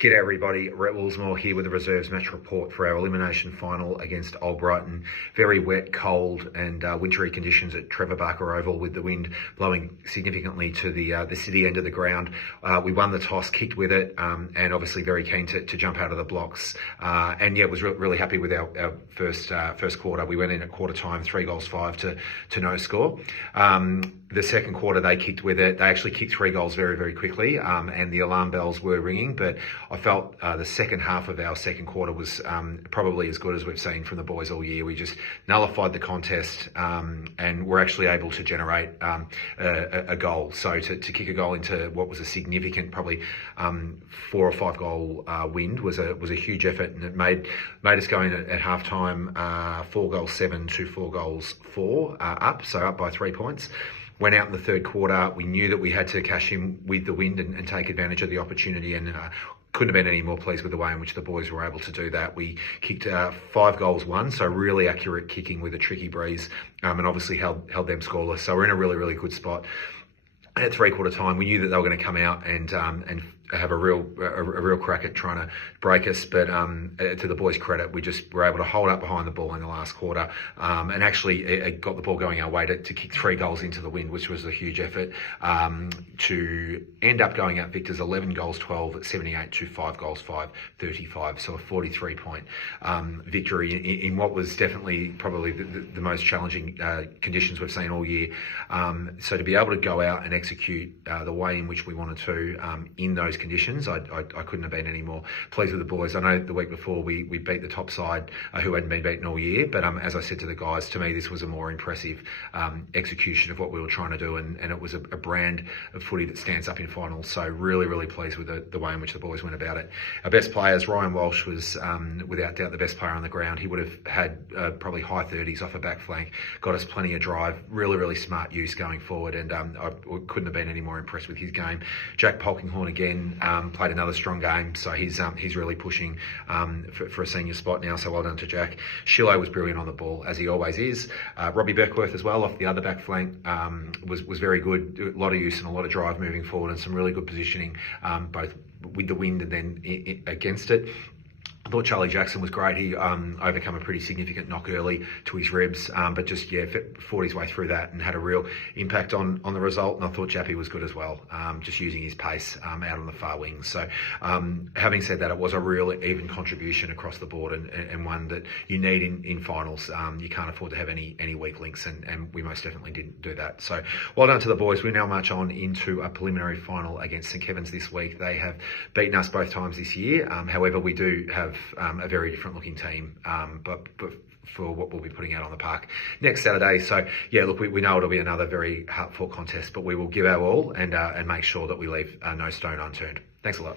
G'day everybody, Rhett here with the reserves match report for our elimination final against Old Brighton. Very wet, cold and wintry conditions at Trevor Barker Oval with the wind blowing significantly to the city end of the ground. We won the toss, kicked with it and obviously very keen to jump out of the blocks. Was really happy with our first quarter. We went in at quarter time, 3-5 to no score. The second quarter they kicked with it. They actually kicked 3 goals very quickly and the alarm bells were ringing, but I felt the second half of our second quarter was probably as good as we've seen from the boys all year. We just nullified the contest and were actually able to generate a goal. So to kick a goal into what was a significant, probably 4 or 5 goal win was a huge effort, and it made us go in at half time 4-7 to 4-4 up, so up by 3 points. Went out in the third quarter. We knew that we had to cash in with the wind and take advantage of the opportunity, and couldn't have been any more pleased with the way in which the boys were able to do that. We kicked 5-1, so really accurate kicking with a tricky breeze, and obviously held them scoreless. So we're in a really good spot. At 3/4 time, we knew that they were going to come out and have a real crack at trying to break us, but to the boys' credit, we just were able to hold up behind the ball in the last quarter, and actually it got the ball going our way to kick 3 goals into the wind, which was a huge effort, to end up going out victors 11-12 at 78 to 5-5 35, so a 43-point victory in what was definitely probably the most challenging conditions we've seen all year. So to be able to go out and execute the way in which we wanted to in those conditions, I couldn't have been any more pleased with the boys. I know the week before we beat the top side who hadn't been beaten all year, but as I said to the guys, to me this was a more impressive execution of what we were trying to do, and it was a brand of footy that stands up in finals. So really pleased with the way in which the boys went about it. Our best players, Ryan Walsh was without doubt the best player on the ground. He would have had probably high 30s off a back flank, got us plenty of drive, really smart use going forward, and I couldn't have been any more impressed with his game. Jack Polkinghorne again played another strong game, so he's really pushing for a senior spot now, so well done to Jack. Shillo was brilliant on the ball, as he always is. Robbie Beckworth as well off the other back flank was very good. A lot of use and a lot of drive moving forward, and some really good positioning both with the wind and then against it. I thought Charlie Jackson was great. He overcome a pretty significant knock early to his ribs, but just fought his way through that and had a real impact on the result. And I thought Jappy was good as well, just using his pace out on the far wing. So having said that, it was a real even contribution across the board, and one that you need in finals. You can't afford to have any weak links, and we most definitely didn't do that. So well done to the boys. We now march on into a preliminary final against St Kevin's this week. They have beaten us both times this year. However, we do have a very different looking team, but for what we'll be putting out on the park next Saturday. So yeah, look, we know it'll be another very hard-fought contest, but we will give our all and make sure that we leave no stone unturned. Thanks a lot.